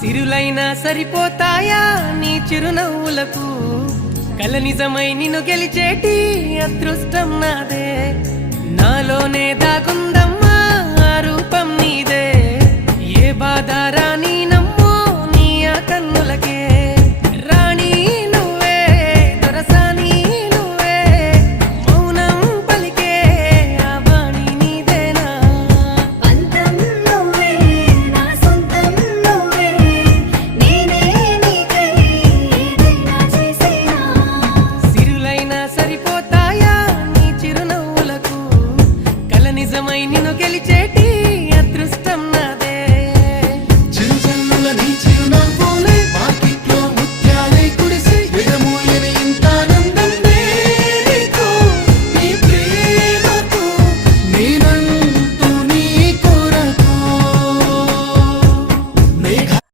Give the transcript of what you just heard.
సిరులైనా సరిపోతాయా నీ చిరునవ్వులకు కల నిజమై నిన్ను గెలిచేటి అదృష్టం నాదే నాలోనే దాగుందమ్మా ఆ రూపం నీదే ఏ బాధ రాని